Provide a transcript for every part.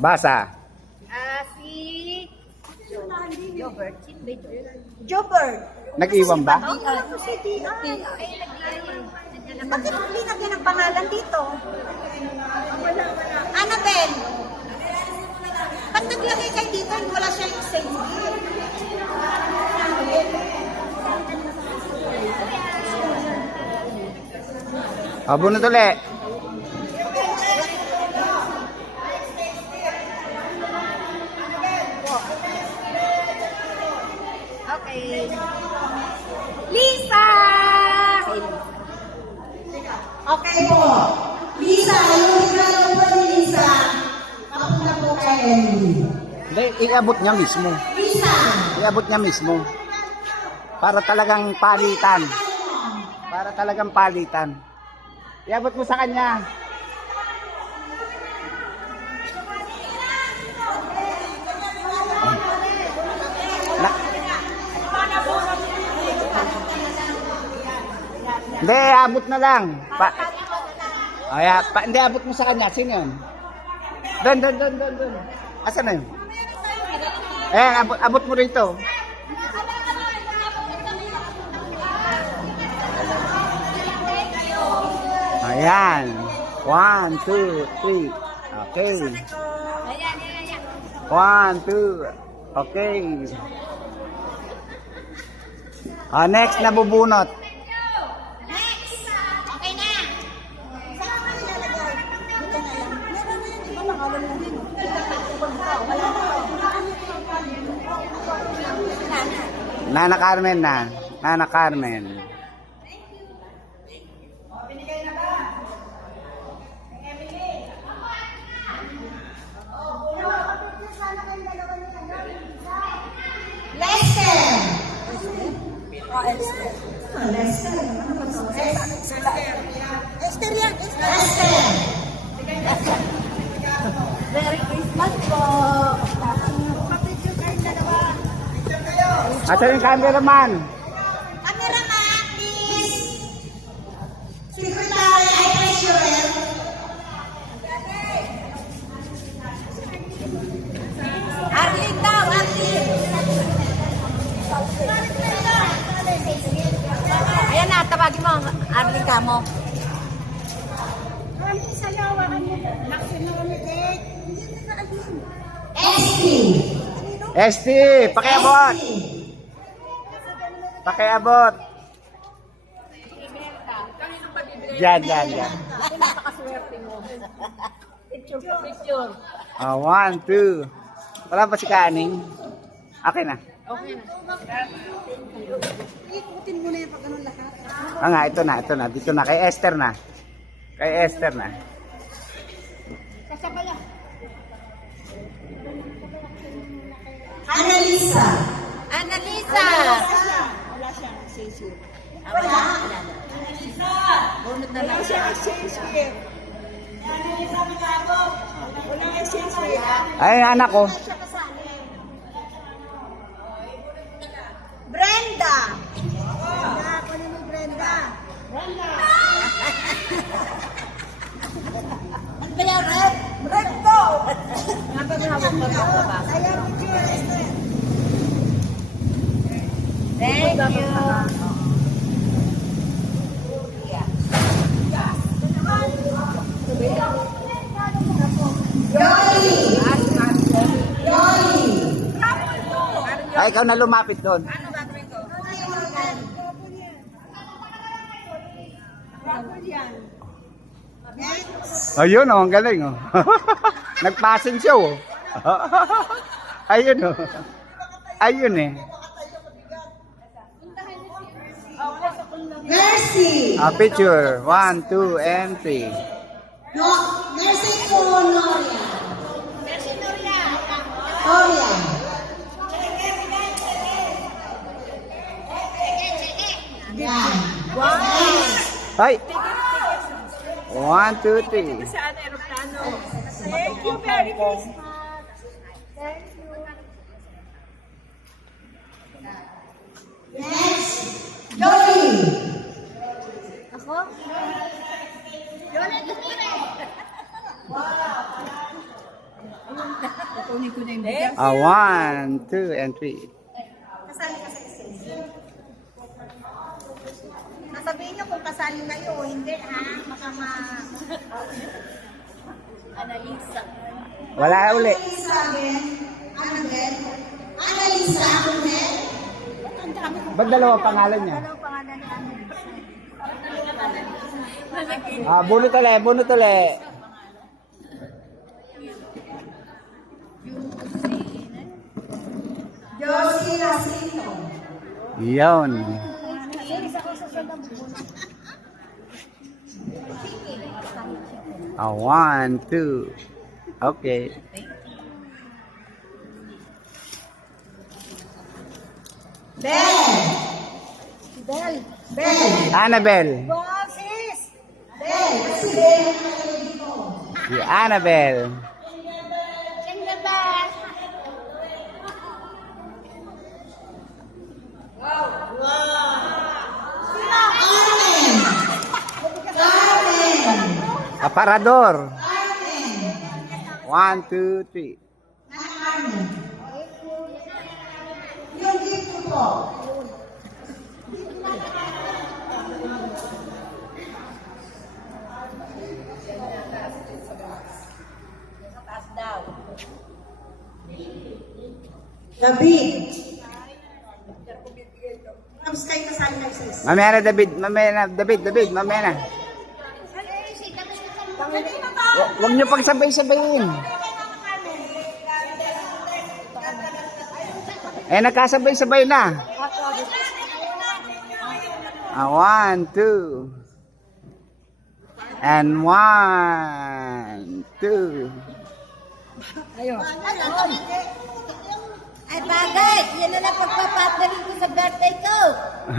Basa. Ah, si... Jobert. Si Jobert. Nag-iwan ba? Oh, ako si Tia. Ay, nag-iwan. Bakit mo linagyan ng pangalan dito? Annabel. Ba't naglagay kayo dito? Wala siya yung exchange gift. O, Okay. Lisa! Okay po. Lisa, yung regalo po ni Lisa, papunta po kay Emily. Hindi, iabot niya mismo. Lisa, Iabot niya mismo. Para talagang palitan. Para talagang palitan. Iabot mo sa kanya. Hindi, abot na lang. Pa Ay, pa, hindi, abot mo sa kanya. Sino yun? Doon, doon, doon, doon, doon. Asan na yun? Eh, abot, abot mo rito. Ayan. One, two, three. Okay. One, two. Okay. Ah, next, nabubunot. Next! Okay na. Nana Carmen na. Nana Carmen. Asan yung cameraman? Cameraman, please. Secretary, I treasurer. Arlene daw, Arlene. Ayan na, tawagin mo. Arlene ka mo. Kami sa'yo, wakan mo. Naksin na kami, Dek. Esti. Esti, pakiabot. Pakiabot. Diyan, diyan, diyan. Napakaswerte mo. Picture picture. Ah, one, two. Wala pa si Kaning? Okay na. Okay na. Ikutin mo na yung pag ganun lahat. Ah nga, ito na, ito na. Dito na. Kay Esther na. Kay Esther na. Kasabala. Annalisa. Annalisa! Wala. Bunot na lang. Ay, anak ko. Brenda. Brenda. Red. Red to. Napag-hawak mo ba? Thank you. Ay, ikaw na lumapit doon. Ayun oh, ang galing oh. Nag-passing show oh. Ayun oh. Ayun eh. Mercy. A picture. One, two, and three. No, Mercy po Noria. Mercy Noria. Noria. Yan. Ay! One, two, three. Thank you very much. Next, Joey. Ako? Yola, Yola. Kukunin ko na yung bigas. A one, two, and three. Kasali ka sa isa. Nasabihin niyo kung kasali kayo o hindi, ha? Baka ma... Analisa. Wala uli. Annalisa again. Annalisa again. Ang dami ko. Ba't dalawa pangalan niya? Ano ang pangalan ni Annalisa? Ah, bunot ulit, bunot ulit. Josie Jacinto. Yun. A one, two. Okay. Bell. Bel. Bell. Annabelle. Boses! Bell. Kasi Bell ang nalagay ko. Si Annabelle. Jingle bell! Carmen. Carmen. Aparador. Carmen. One, two, three. Na Carmen. Yung po. David. Tapos kayo kasali. Mamaya na, David. Mamaya na, David, David. Mamaya na. Hu- Huwag niyo pang sabay-sabayin. Eh, nagkasabay-sabay na. Ah, one, two. And one, two. Ay bagay! Yan na lang pagpapatarin ko sa birthday ko!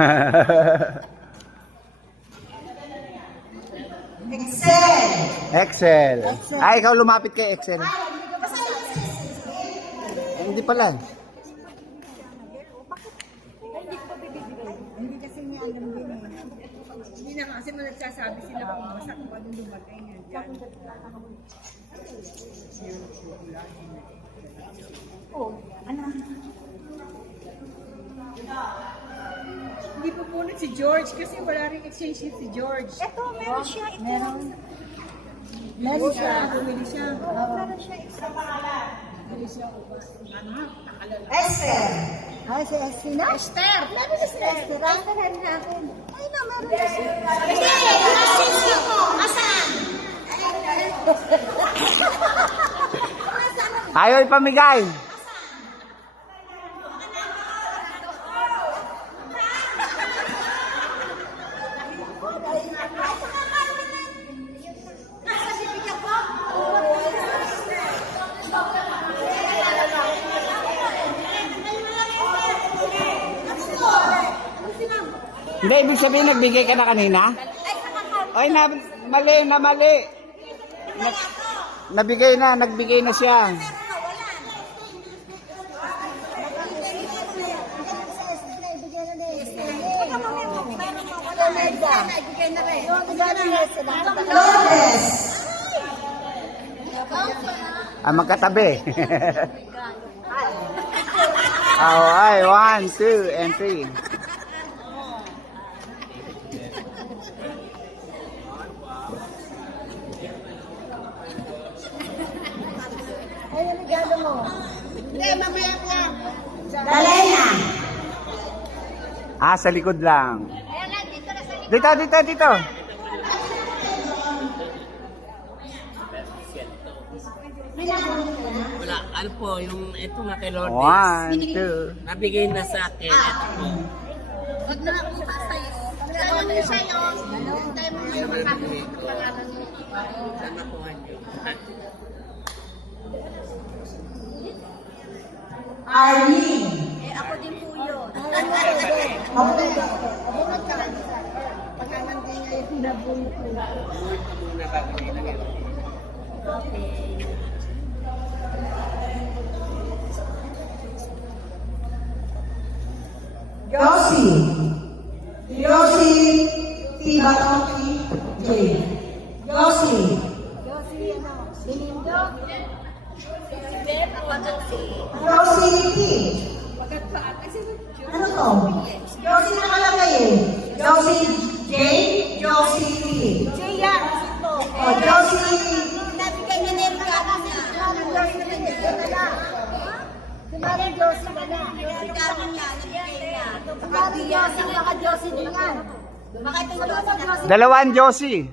Excel. Excel. Ay, ikaw lumapit kay Excel. Eh, hindi pala. Hindi kasi niya alam din eh. Hindi na kasi mo nagsasabi sila kung kung anong dumating. Oh, ano? Punit si George kasi wala rin exchange gift si George. Ito, meron siya. Ito. Meron. Meron siya. Bumili siya. Meron siya. Isa Bumili siya. Ano? Esther. Ah, si Esther Esther! Meron na si Esther. Esther rin natin. Ay, na, meron na siya. Esther. Asan? Ayaw ipamigay. Hindi, ibig sabihin nagbigay ka na kanina? Ay, na, mali, na mali. Na, nabigay na, nagbigay na siya. Lourdes. Ah, magkatabi. oh, ay, one, two, and three. Regalo mo. Hindi, mamaya ko yan. Dalena. Ah, sa likod lang. Ayan lang, dito na sa likod. Dito, dito, dito. Na? Wala, ano po, yung ito nga kay Lourdes. One, two. Nabigay na sa akin. Ito po. Huwag na ako sa'yo. Sa'yo mo sa'yo. Tayo mo Ano naman nabigay ko. Saan nakuha niyo? Arlene. Eh, ako din po yun. Abunot ka lang. Pagka nandun niya yung nabunot ko. Buhay ka muna bago nilagay ko. Okay. Yossi. Yossi Tibatoki J. na sa'yo.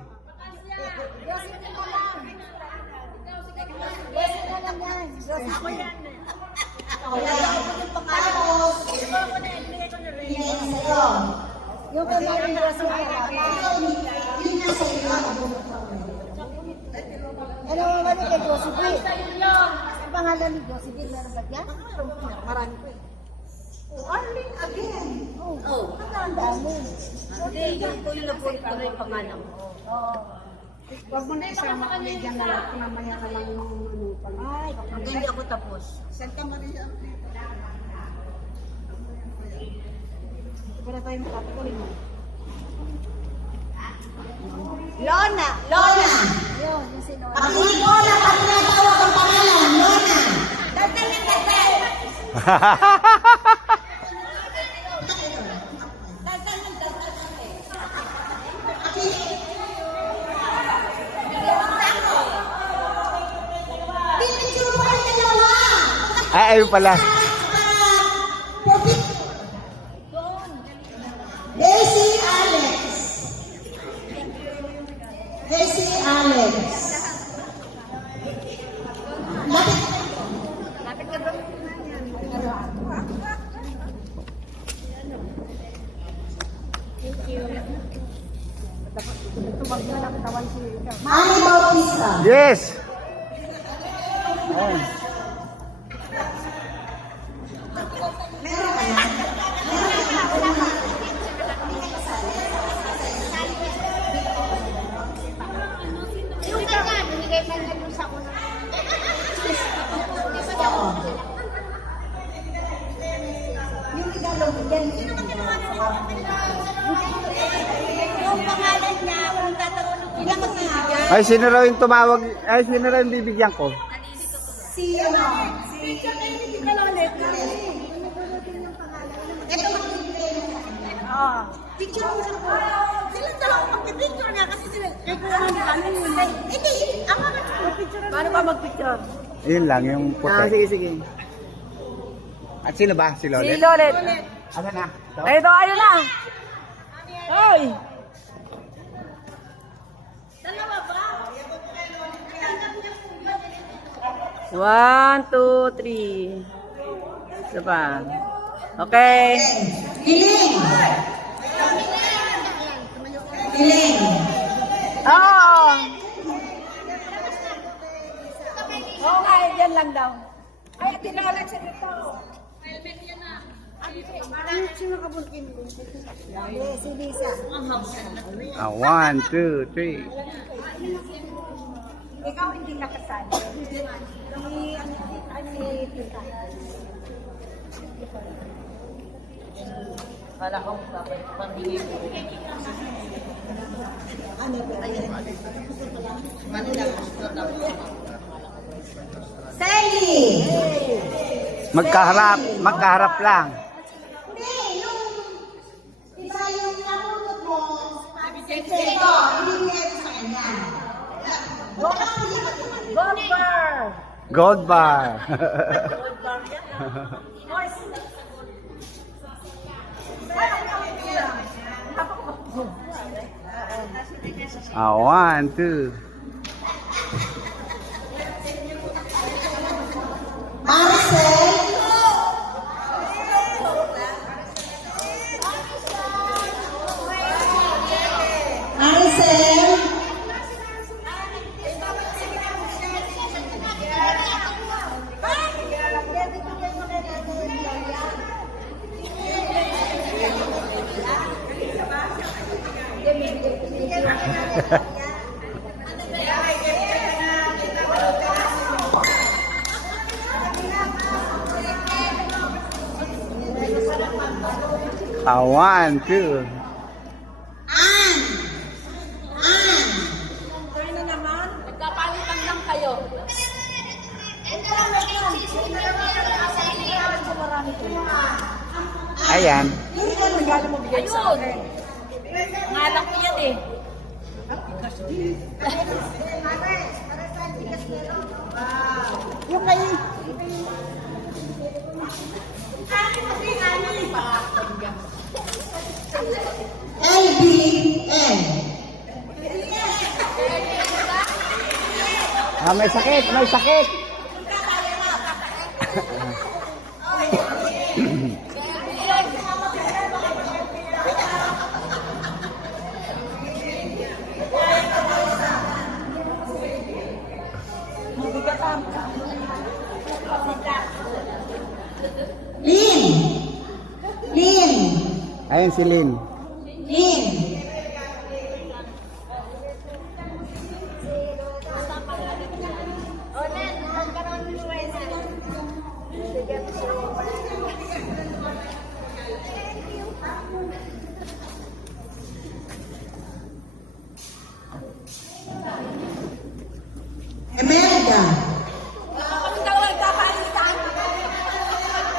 Yung kay Maring Josie yan. Yun na. Abunot ka ulit. Ano ang ano kay Josie B? Ang pangalan ni Josie B, meron ba dyan? Marami ko eh. Arlene again. Oo. Ang. Hindi, yun po yung napunit ko na yung pangalan ko. Oo. Huwag mo na isama kami dyan na lang, mamaya na lang yung ano, Ay, hindi ako tapos. Santa Maria. Wala tayong makatuloy mo. Lona. Lona. Yun, yung si Lona. Pakinig ko na pag tinatawag ang pangalan. Lona. Dagdag yung dagdag. Ay, ayun pala. Ay, sino raw yung tumawag? Ay, sino raw yung bibigyan ko? Si ano? Si... Ito mo sa kanya. Oo. Picture mo sa ko. Sila dalawa magpipicture nga kasi sila. Ano ano Hindi, ako ka magpipicture. Paano ba magpicture? Yun lang, yung puti. sige, sige. At sino ba? Si Lolet? Si Lolet. Asa na? Ito? Ay, ito, ayun na. Ay! One, two, three. Isa pa. Okay. Giling! Giling! Oo! Nga, eh, dyan lang daw. Ay, tinalag sa dito. Sino ka buntin mo? Si Lisa. Ah, one, two, three. Ikaw hindi ka kasali. Ni, ano, ano, ni Tita. Kala ko, dapat pambigay ko. Sally! Magkaharap, magkaharap lang. Hindi, yung... Diba yung mo? Ito, sa kanya. Gold bar! Gold bar. ah, one, two. Maricel. Ah, one, two. An. An. Kayo na naman. Nagkapalitan lang kayo. Ayan. Regalo mo bigay sa akin. Ngalan ko yan eh. Yung kay... LBN. Ah, may sakit, may sakit. Lin. Lin. Ayan si. Lin.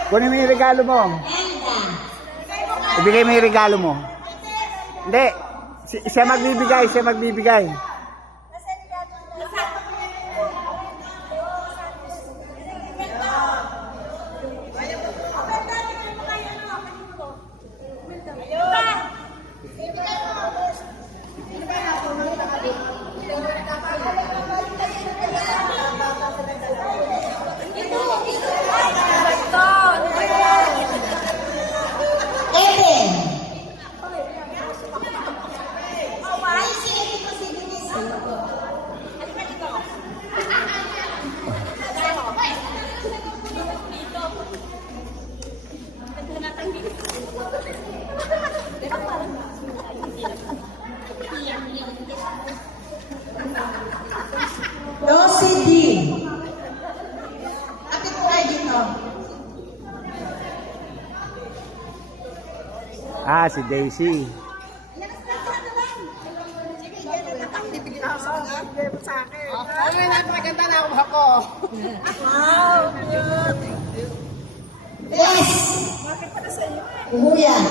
Kunin mo yung regalo mo. Ibigay mo yung regalo mo. Hindi. Si- siya magbibigay, siya magbibigay. Si Daisy. Ano na maganda na ako ako. Yes. Uhuyan.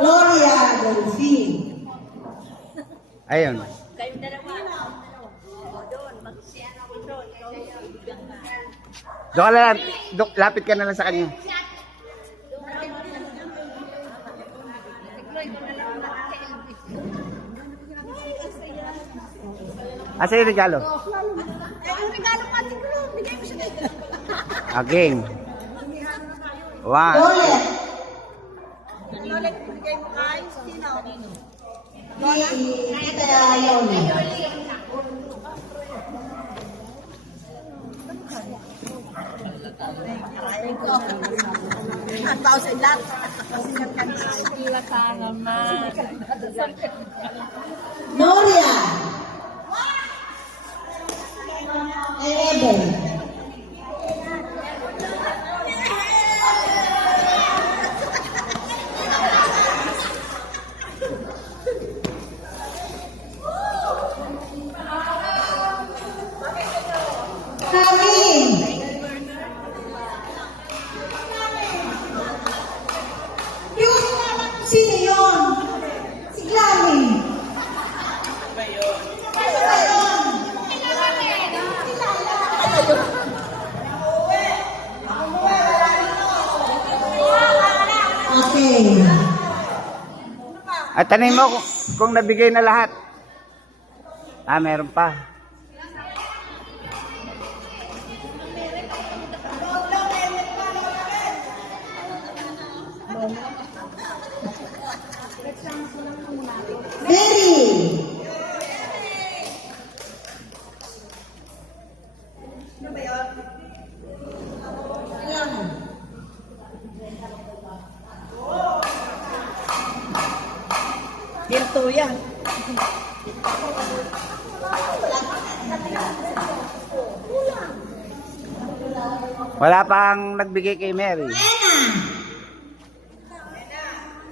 Gloria Delfin. Ayun. Kayo dalawa. Doon, mag-siya ako doon. Doon ka lang, do- lapit ka na lang sa kanya. Asa yung regalo? Ang regalo ko ating Glo, bigay mo siya dito. Again. One. Lolet. Lolet, bigay mo kay sino? Ang tao sa ilat. Sila ka naman. Noria. Eleven. At tanin mo kung nabigay na lahat. Ah, meron pa. Tirto yan. Wala pang nagbigay kay Mary.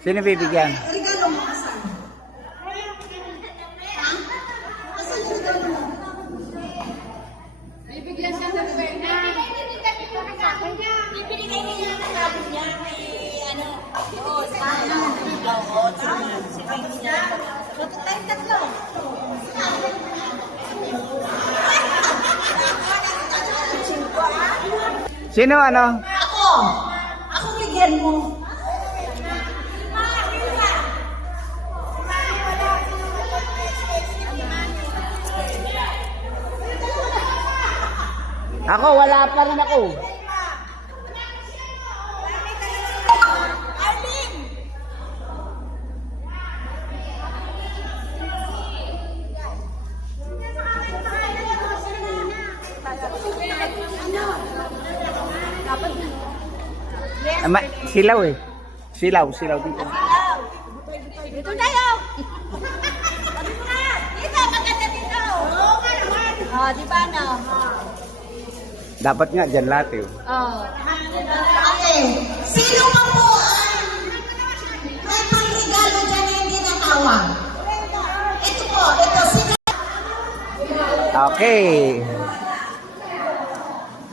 Sino bibigyan? Regalo mo asan? Ha? Asan yung regalo mo? Bibigyan siya ng pera. Bibigyan niya ng sabi niya kay ano. Oo, sa Oo, si Vince niya. Ba't tayo tatlo? Sino ano? Ako. Ako bigyan mo. Ako, wala pa rin ako. Silaw eh. Silaw, silaw dito. Dito na yun! Sabi mo na! Dito, maganda dito! Oo nga naman! Oh, di ba no? Dapat nga dyan lahat eh. Oh. Okay. Sino pa po ang may pangregalo dyan na hindi natawag? Ito po, ito. Sino Okay.